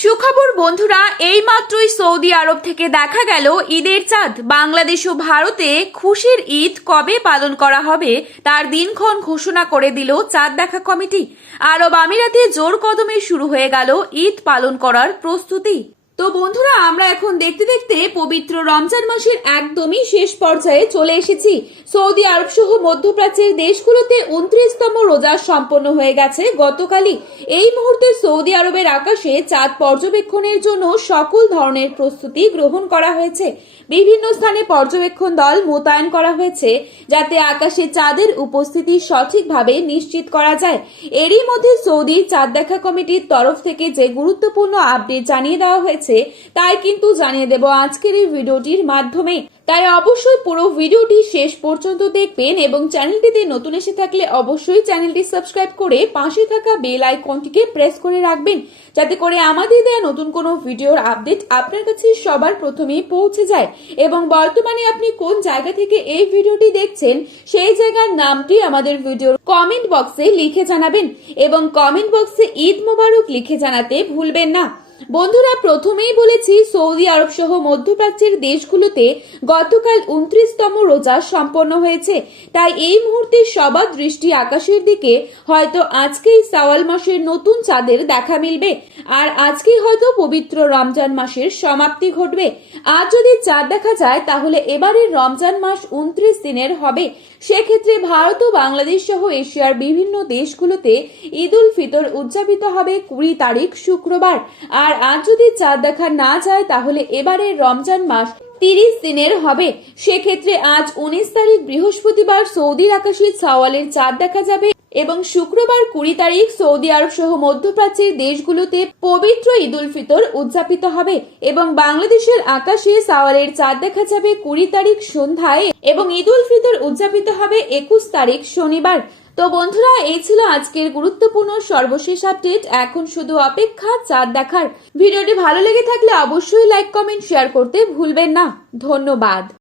সুখবর বন্ধুরা, এই মাত্রই সৌদি আরব থেকে দেখা গেল ঈদের চাঁদ। বাংলাদেশ ও ভারতে খুশির ঈদ কবে পালন করা হবে তার দিনক্ষণ ঘোষণা করে দিল চাঁদ দেখা কমিটি। আরব আমিরাতে জোর কদমে শুরু হয়ে গেল ঈদ পালন করার প্রস্তুতি। তো বন্ধুরা, আমরা এখন দেখতে দেখতে পবিত্র রমজান মাসের একদমই শেষ পর্যায়ে চলে এসেছি। সৌদি আরব সহ মধ্যপ্রাচ্যের দেশগুলোতে 29তম রোজা সম্পন্ন হয়ে গেছে গতকালই। এই মুহূর্তে সৌদি আরবের আকাশে চাঁদ পর্যবেক্ষণের জন্য সকল ধরনের প্রস্তুতি গ্রহণ করা হয়েছে। বিভিন্ন স্থানে পর্যবেক্ষণ দল মোতায়েন করা হয়েছে যাতে আকাশে চাঁদের উপস্থিতি সঠিকভাবে নিশ্চিত করা যায়। এরই মধ্যে সৌদি চাঁদ দেখা কমিটির তরফ থেকে যে গুরুত্বপূর্ণ আপডেট জানিয়ে দেওয়া হয়েছে তাই কিন্তু জানিয়ে দেব আজকের এই ভিডিওটির মাধ্যমে। তাই অবশ্যই পুরো ভিডিওটি শেষ পর্যন্ত দেখবেন এবং চ্যানেলটিতে নতুন এসে থাকলে অবশ্যই চ্যানেলটি সাবস্ক্রাইব করে পাশে থাকা বেল আইকনটিকে প্রেস করে রাখবেন যাতে করে আমাদের দেয়া নতুন কোনো ভিডিওর আপডেট আপনার কাছে সবার প্রথমেই পৌঁছে যায়। এবং বর্তমানে আপনি কোন জায়গা থেকে এই ভিডিওটি দেখছেন সেই জায়গার নামটি আমাদের ভিডিওর কমেন্ট বক্সে লিখে জানাবেন এবং কমেন্ট বক্সে ঈদ মোবারক লিখে জানাতে ভুলবেন না। বন্ধুরা, প্রথমেই বলেছি সৌদি আরব সহ মধ্যপ্রাচ্যের দেশগুলোতে গতকাল 29তম রোজা সম্পন্ন হয়েছে। তাই এই মুহূর্তে সবার দৃষ্টি আকাশের দিকে। হয়তো আজকেই শাওয়াল মাসের নতুন চাঁদের দেখা মিলবে আর আজকেই হয়তো পবিত্র রমজান মাসের সমাপ্তি ঘটবে। আজ যদি চাঁদ দেখা যায় তাহলে এবারের রমজান মাস 29 দিনের হবে। সেক্ষেত্রে ভারত ও বাংলাদেশ সহ এশিয়ার বিভিন্ন দেশগুলোতে ঈদ উল ফিতর উদযাপিত হবে 20 তারিখ শুক্রবার। আর আজ যদি চাঁদ দেখা না যায় তাহলে এবারের রমজান মাস 30 দিনের হবে। সেক্ষেত্রে আজ 19 তারিখ বৃহস্পতিবার সৌদির আকাশে শাওয়ালের চাঁদ দেখা যাবে এবং শুক্রবার 20 তারিখ সৌদি আরব সহ মধ্যপ্রাচ্যের দেশগুলোতে পবিত্র ঈদ উল ফিতর উদযাপিত হবে এবং বাংলাদেশের আকাশে শাওয়ালের চাঁদ দেখা যাবে 20 তারিখ সন্ধ্যায় এবং ঈদ উল ফিতর উদযাপিত হবে 21 তারিখ শনিবার। তো বন্ধুরা, এই ছিল আজকের গুরুত্বপূর্ণ সর্বশেষ আপডেট। এখন শুধু অপেক্ষা চাঁদ দেখার। ভিডিওটি ভালো লেগে থাকলে অবশ্যই লাইক, কমেন্ট, শেয়ার করতে ভুলবেন না। ধন্যবাদ।